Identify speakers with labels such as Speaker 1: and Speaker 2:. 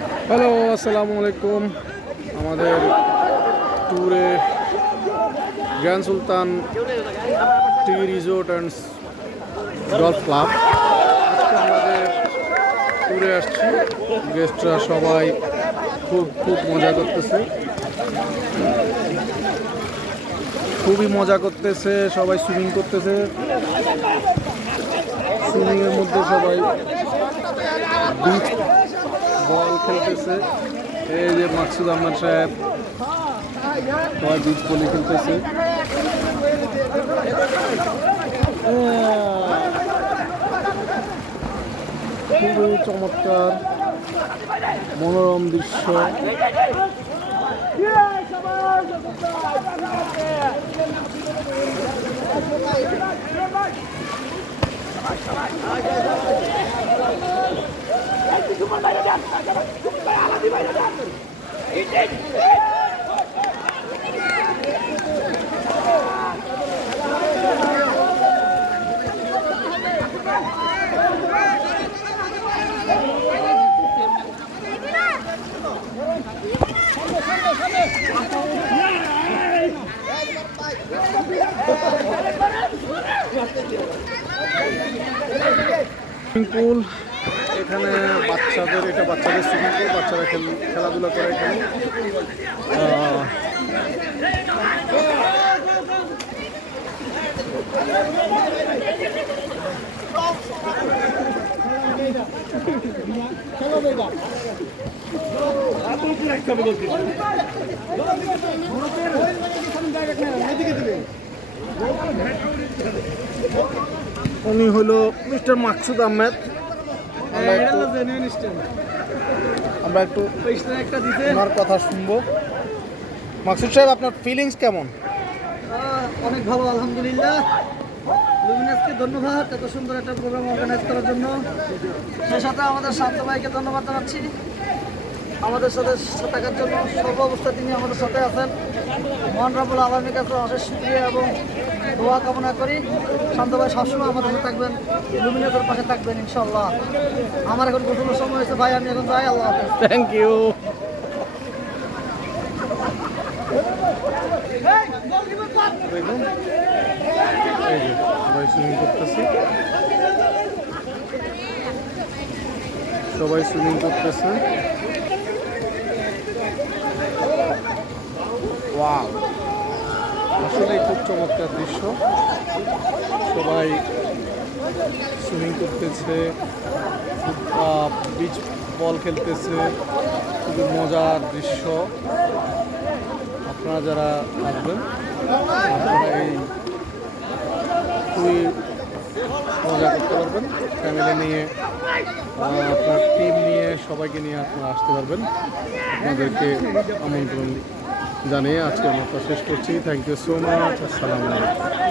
Speaker 1: Hello আসসালামু আলাইকুম। আমাদের ট্যুরে Grand Sultan Tea Resort and Golf Club আজকে আমাদের ট্যুরে আসছি। গেস্টরা সবাই খুব খুব মজা করতেছে। খুবই মজা করতেছে, সবাই সুইমিং করতেছে। সুইমিংয়ের মধ্যে সবাই বল খেলতেছে এই যে মাকসুদ আহমদ সাহেব সবাই বিচ বলি খেলতেছে খুবই চমৎকার মনোরম দৃশ্য সুইমিং পুল এখানে বাচ্চাদের, এটা বাচ্চাদের পুল বাচ্চারা খেল, খেলাধুলা করে এখানে। উনি হলো মিস্টার মাকসুদ আহমেদ। আমরা একটু- ওনার কথা শুনব। মাকসুদ সাহেব আপনার ফিলিংস কেমন?
Speaker 2: অনেক ভালো আলহামদুলিল্লাহ। লুমিনাসকে ধন্যবাদ এত সুন্দর একটা প্রোগ্রাম অর্গানাইজ করার জন্য। সে সাথে আমাদের শান্ত ভাইকে ধন্যবাদ জানাচ্ছি। আমাদের সাথে থাকার জন্য সর্ব অবস্থা তিনি আমাদের সাথে আছেন। মহান রাবুল আলমীর কাছে অশেষ সুক্রিয়া এবং দোয়া কামনা করি। শান্ত ভাই সবসময় আমাদের সাথে থাকবেন লুমিনাসের পাশে থাকবেন ইনশাল্লাহ আমার এখন গোসলের সময় হয়েছে। ভাই আমি এখন যাই আল্লাহ হাফেজ।
Speaker 1: থ্যাংক ইউ সবাই সুইমিং করতেছে সবাই সুইমিং করতেছে ওয়াও আসলে খুব চমৎকার দৃশ্য। সবাই সুইমিং করতেছে বিচ বল খেলতেছে, খুবই মজার দৃশ্য। আপনারা যারা আসবেন, আপনারা এই খুবই মজা করতে পারবেন। ফ্যামিলি নিয়ে আপনার টিম নিয়ে সবাইকে নিয়ে আপনারা আসতে পারবেন। আপনাদেরকে আমন্ত্রণ জানিয়ে আজকের মতো শেষ করছি। থ্যাংক ইউ সো মাচ আসসালামু আলাইকুম।